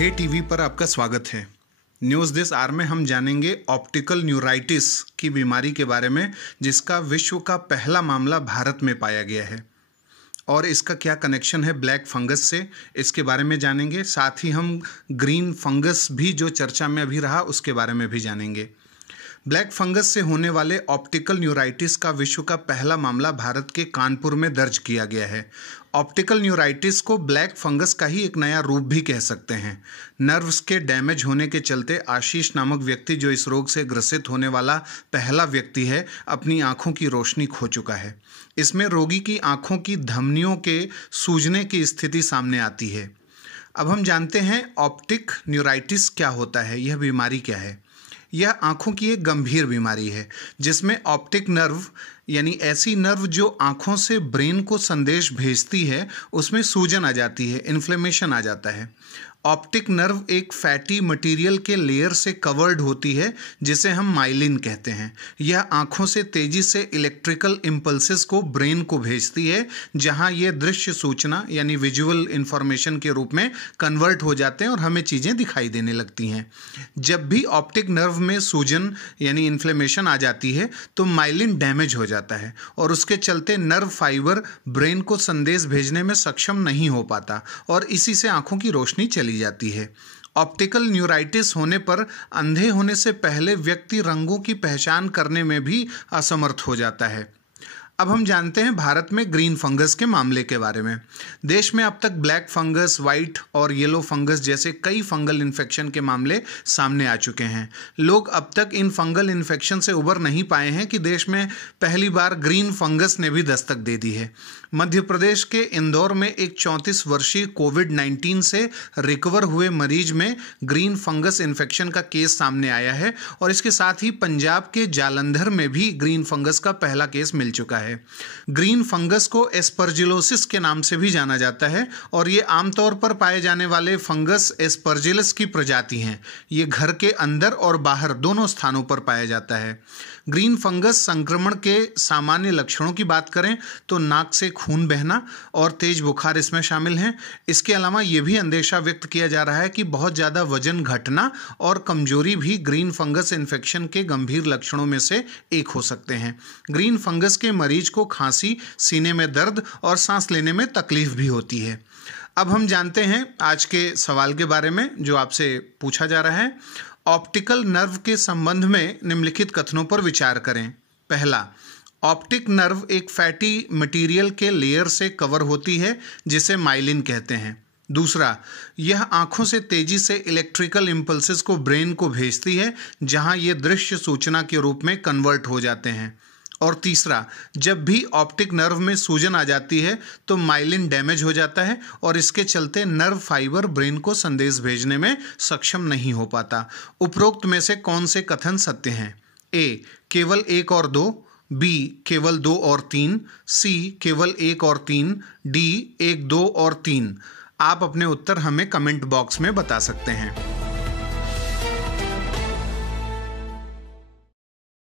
हे TV पर आपका स्वागत है। न्यूज़ दिस आवर में हम जानेंगे ऑप्टिकल न्यूराइटिस की बीमारी के बारे में, जिसका विश्व का पहला मामला भारत में पाया गया है और इसका क्या कनेक्शन है ब्लैक फंगस से, इसके बारे में जानेंगे। साथ ही हम ग्रीन फंगस भी जो चर्चा में अभी रहा उसके बारे में भी जानेंगे। ब्लैक फंगस से होने वाले ऑप्टिकल न्यूराइटिस का विश्व का पहला मामला भारत के कानपुर में दर्ज किया गया है। ऑप्टिकल न्यूराइटिस को ब्लैक फंगस का ही एक नया रूप भी कह सकते हैं। नर्व्स के डैमेज होने के चलते आशीष नामक व्यक्ति, जो इस रोग से ग्रसित होने वाला पहला व्यक्ति है, अपनी आंखों की रोशनी खो चुका है। इसमें रोगी की आंखों की धमनियों के सूजने की स्थिति सामने आती है। अब हम जानते हैं ऑप्टिक न्यूराइटिस क्या होता है, यह बीमारी क्या है। यह आंखों की एक गंभीर बीमारी है जिसमें ऑप्टिक नर्व यानी ऐसी नर्व जो आंखों से ब्रेन को संदेश भेजती है, उसमें सूजन आ जाती है, इन्फ्लेमेशन आ जाता है। ऑप्टिक नर्व एक फैटी मटेरियल के लेयर से कवर्ड होती है जिसे हम माइलिन कहते हैं। यह आंखों से तेजी से इलेक्ट्रिकल इम्पल्सेस को ब्रेन को भेजती है, जहां ये दृश्य सूचना यानी विजुअल इंफॉर्मेशन के रूप में कन्वर्ट हो जाते हैं और हमें चीज़ें दिखाई देने लगती हैं। जब भी ऑप्टिक नर्व में सूजन यानी इन्फ्लेमेशन आ जाती है तो माइलिन डैमेज हो जाता है और उसके चलते नर्व फाइबर ब्रेन को संदेश भेजने में सक्षम नहीं हो पाता और इसी से आंखों की रोशनी चली जाती है। ऑप्टिकल न्यूराइटिस होने पर अंधे होने से पहले व्यक्ति रंगों की पहचान करने में भी असमर्थ हो जाता है। अब हम जानते हैं भारत में ग्रीन फंगस के मामले के बारे में। देश में अब तक ब्लैक फंगस, वाइट और येलो फंगस जैसे कई फंगल इन्फेक्शन के मामले सामने आ चुके हैं। लोग अब तक इन फंगल इन्फेक्शन से उबर नहीं पाए हैं कि देश में पहली बार ग्रीन फंगस ने भी दस्तक दे दी है। मध्य प्रदेश के इंदौर में एक 34 वर्षीय कोविड-19 से रिकवर हुए मरीज में ग्रीन फंगस इन्फेक्शन का केस सामने आया है और इसके साथ ही पंजाब के जालंधर में भी ग्रीन फंगस का पहला केस मिल चुका है। ग्रीन फंगस को एस्परजिलोसिस के नाम से भी जाना जाता है और ये आमतौर पर पाए जाने वाले फंगस एस्परजिलस की प्रजाति हैं। ये घर के अंदर और बाहर दोनों स्थानों पर पाया जाता है। ग्रीन फंगस संक्रमण के सामान्य लक्षणों की बात करें तो नाक से खून बहना और तेज बुखार इसमें शामिल हैं। इसके अलावा ये भी अंदेशा व्यक्त किया जा रहा है कि बहुत ज़्यादा वजन घटना और कमजोरी भी ग्रीन फंगस इन्फेक्शन के गंभीर लक्षणों में से एक हो सकते हैं। ग्रीन फंगस के मरीज को खांसी, सीने में दर्द और सांस लेने में तकलीफ भी होती है। अब हम जानते हैं आज के सवाल के बारे में जो आपसे पूछा जा रहा है। ऑप्टिकल नर्व के संबंध में निम्नलिखित कथनों पर विचार करें। पहला, ऑप्टिक नर्व एक फैटी मटेरियल के लेयर से कवर होती है जिसे माइलिन कहते हैं। दूसरा, यह आंखों से तेजी से इलेक्ट्रिकल इम्पल्सेस को ब्रेन को भेजती है, जहां ये दृश्य सूचना के रूप में कन्वर्ट हो जाते हैं। और तीसरा, जब भी ऑप्टिक नर्व में सूजन आ जाती है तो माइलिन डैमेज हो जाता है और इसके चलते नर्व फाइबर ब्रेन को संदेश भेजने में सक्षम नहीं हो पाता। उपरोक्त में से कौन से कथन सत्य हैं? ए, केवल 1 और 2, बी, केवल 2 और 3, सी, केवल 1 और 3, डी, 1, 2 और 3। आप अपने उत्तर हमें कमेंट बॉक्स में बता सकते हैं।